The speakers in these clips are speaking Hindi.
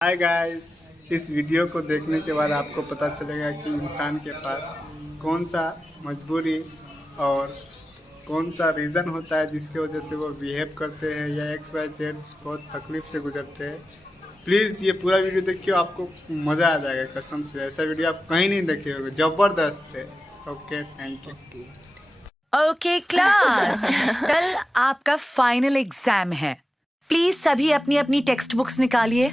हाय गाइस, इस वीडियो को देखने के बाद आपको पता चलेगा कि इंसान के पास कौन सा मजबूरी और कौन सा रीज़न होता है जिसकी वजह से वो बिहेव करते हैं या एक्स वाई जेड बहुत तकलीफ से गुजरते हैं। प्लीज़ ये पूरा वीडियो देखिए, आपको मज़ा आ जाएगा कसम से। ऐसा वीडियो आप कहीं नहीं देखे होंगे, ज़बरदस्त है। Okay, thank you. Okay class, कल आपका फाइनल एग्जाम है। प्लीज सभी अपनी अपनी टेक्स्ट बुक्स निकालिए।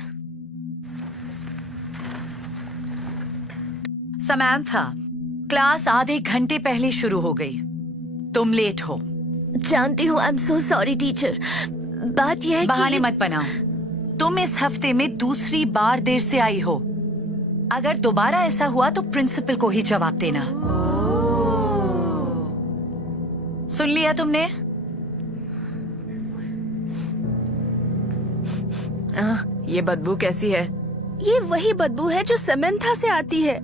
समंथा, क्लास आधे घंटे पहले शुरू हो गई। तुम लेट हो। जानती हूँ, I am so sorry teacher. बात यह है बहाने कि मत बनाओ। तुम इस हफ्ते में दूसरी बार देर से आई हो। अगर दोबारा ऐसा हुआ तो प्रिंसिपल को ही जवाब देना। सुन लिया तुमने? ये बदबू कैसी है? ये वही बदबू है जो समंथा से आती है।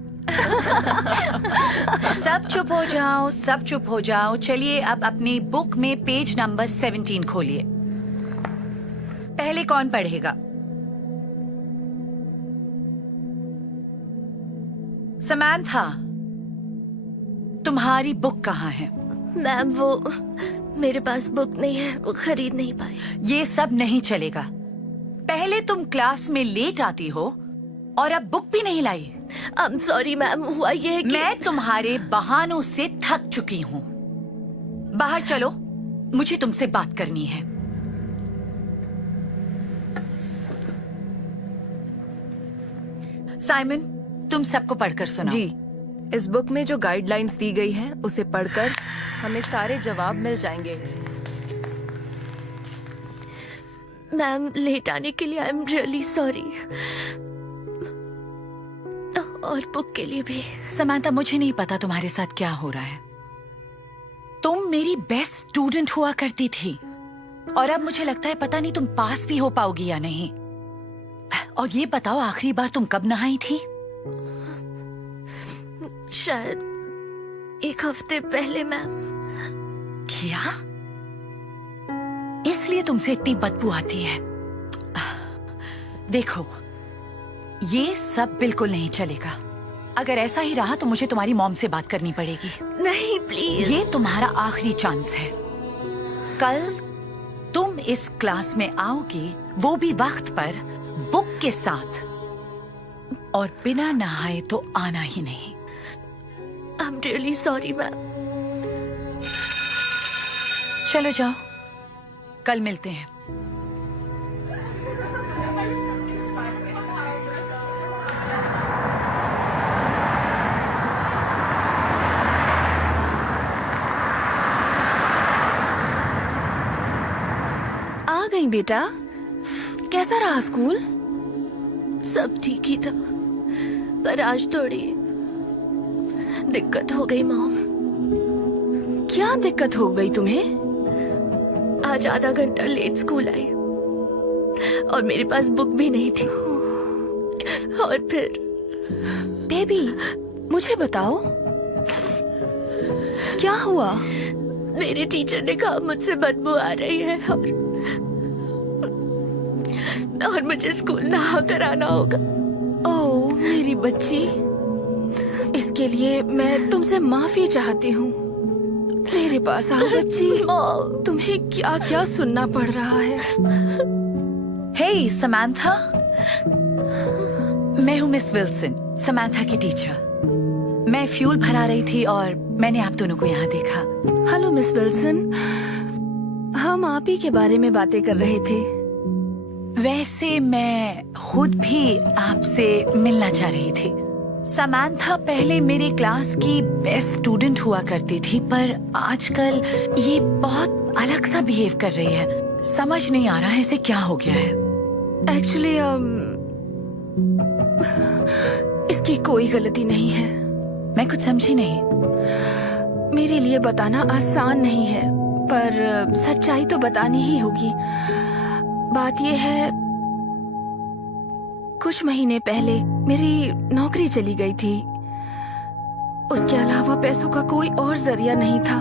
सब चुप हो जाओ, सब चुप हो जाओ। चलिए अब अपनी बुक में पेज नंबर 17 खोलिए। पहले कौन पढ़ेगा? समंथा, तुम्हारी बुक कहाँ है? मैम, वो मेरे पास बुक नहीं है, वो खरीद नहीं पाई। ये सब नहीं चलेगा। पहले तुम क्लास में लेट आती हो और अब बुक भी नहीं लाई। आई एम सॉरी मैम, हुआ ये है कि मैं तुम्हारे बहानों से थक चुकी हूँ। बाहर चलो, मुझे तुमसे बात करनी है। साइमन, तुम सबको पढ़कर सुनाओ। जी, इस बुक में जो गाइडलाइंस दी गई हैं, उसे पढ़कर हमें सारे जवाब मिल जाएंगे। मैम, लेट आने के लिए आई एम रियली सॉरी, और बुक के लिए भी। समंथा, मुझे नहीं पता तुम्हारे साथ क्या हो रहा है। तुम मेरी बेस्ट स्टूडेंट हुआ करती थी और अब मुझे लगता है पता नहीं तुम पास भी हो पाओगी या नहीं। और ये बताओ, आखिरी बार तुम कब नहाई थी? शायद 1 हफ्ते पहले मैम। क्या? इसलिए तुमसे इतनी बदबू आती है। देखो, ये सब बिल्कुल नहीं चलेगा। अगर ऐसा ही रहा तो मुझे तुम्हारी मॉम से बात करनी पड़ेगी। नहीं, प्लीज। ये तुम्हारा आखिरी चांस है। कल तुम इस क्लास में आओगी, वो भी वक्त पर, बुक के साथ, और बिना नहाए तो आना ही नहीं। I am really sorry ma'am. चलो जाओ, कल मिलते हैं। आ गई बेटा। कैसा रहा स्कूल? सब ठीक ही था, पर आज थोड़ी दिक्कत हो गई मॉम। क्या दिक्कत हो गई तुम्हें? आज आधा घंटा लेट स्कूल आई और मेरे पास बुक भी नहीं थी। और फिर बेबी, मुझे बताओ क्या हुआ? मेरे टीचर ने कहा मुझसे बदबू आ रही है और मुझे स्कूल नहा कर आना होगा। ओह मेरी बच्ची, इसके लिए मैं तुमसे माफी चाहती हूँ। मेरे पास आओ बच्ची। तुम्हें क्या क्या सुनना पड़ रहा है? हे समंथा, मैं हूँ मिस विल्सन, समंथा की टीचर। मैं फ्यूल भरा रही थी और मैंने आप दोनों को यहाँ देखा। हेलो मिस विल्सन, हम आप ही के बारे में बातें कर रहे थे। वैसे मैं खुद भी आपसे मिलना चाह रही थी। समंथा पहले मेरे क्लास की बेस्ट स्टूडेंट हुआ करती थी, पर आजकल ये बहुत अलग सा बिहेव कर रही है। समझ नहीं आ रहा है इसे क्या हो गया है। एक्चुअली इसकी कोई गलती नहीं है। मैं कुछ समझी नहीं। मेरे लिए बताना आसान नहीं है, पर सच्चाई तो बतानी ही होगी। बात यह है, कुछ महीने पहले मेरी नौकरी चली गई थी। उसके अलावा पैसों का कोई और जरिया नहीं था,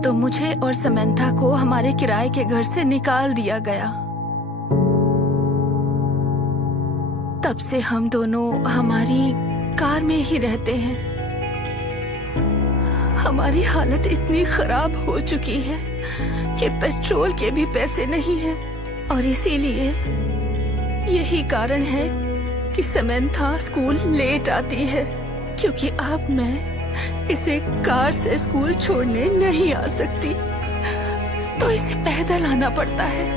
तो मुझे और समंथा को हमारे किराए के घर से निकाल दिया गया। तब से हम दोनों हमारी कार में ही रहते हैं। हमारी हालत इतनी खराब हो चुकी है कि पेट्रोल के भी पैसे नहीं हैं, और इसीलिए यही कारण है कि समंथा स्कूल लेट आती है, क्योंकि अब मैं इसे कार से स्कूल छोड़ने नहीं आ सकती, तो इसे पैदल आना पड़ता है।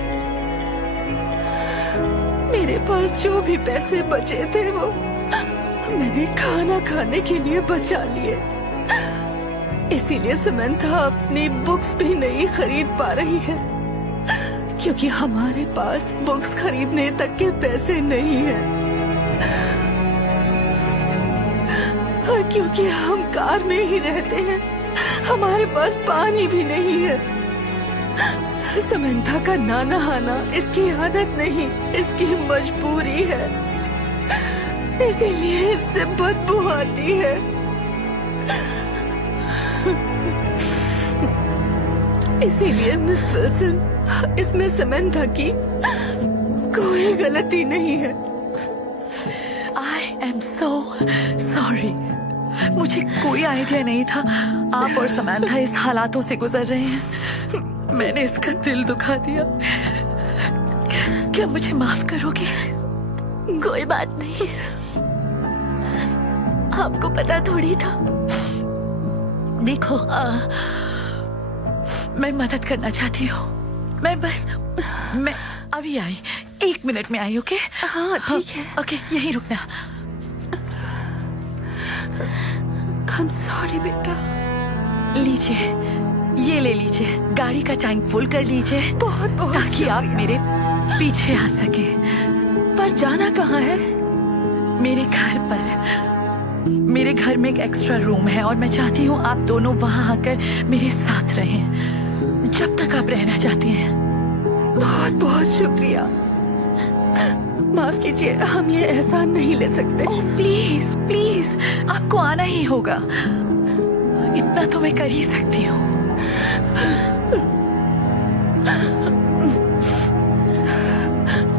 मेरे पास जो भी पैसे बचे थे वो मैंने खाना खाने के लिए बचा लिए, इसीलिए समंथा अपनी बुक्स भी नहीं खरीद पा रही है, क्योंकि हमारे पास बुक्स खरीदने तक के पैसे नहीं हैं। और क्योंकि हम कार में ही रहते हैं, हमारे पास पानी भी नहीं है। समंथा का ना नहाना इसकी आदत नहीं, इसकी मजबूरी है, इसीलिए इससे बदबू आती है। इसीलिए मिस विल्सन, इसमें समंथा की कोई गलती नहीं है। I am so sorry. मुझे कोई आइडिया नहीं था आप और समंथा इस हालातों से गुजर रहे हैं। मैंने इसका दिल दुखा दिया। क्या मुझे माफ करोगे? कोई बात नहीं, आपको पता थोड़ी था। देखो, मैं मदद करना चाहती हूँ। मैं अभी आई, 1 मिनट में आई। ओके? हाँ ठीक है। ओके, यहीं रुकना। I'm sorry बेटा। लीजिए, ये ले लीजिए, गाड़ी का टैंक फुल कर लीजिए, बहुत बहुत ताकि आप मेरे पीछे आ सके। पर जाना कहाँ है? मेरे घर पर। मेरे घर में एक एक्स्ट्रा रूम है और मैं चाहती हूँ आप दोनों वहाँ आकर मेरे साथ रहें, जब तक आप रहना चाहती हैं। बहुत बहुत शुक्रिया। माफ कीजिए, हम ये एहसान नहीं ले सकते। ओह प्लीज प्लीज, आपको आना ही होगा। इतना तो मैं कर ही सकती हूँ।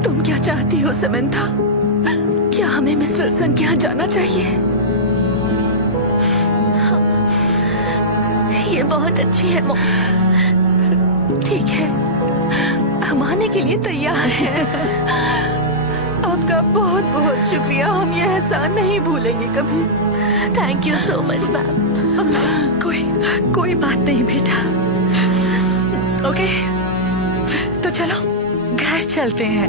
तुम क्या चाहती हो समंथा? क्या हमें मिस विल्सन के यहाँ जाना चाहिए? ये बहुत अच्छी है मॉम। ठीक है, हम आने के लिए तैयार हैं। आपका बहुत बहुत शुक्रिया, हम ये एहसान नहीं भूलेंगे कभी। Thank you so much ma'am. कोई बात नहीं बेटा। ओके, तो चलो घर चलते हैं।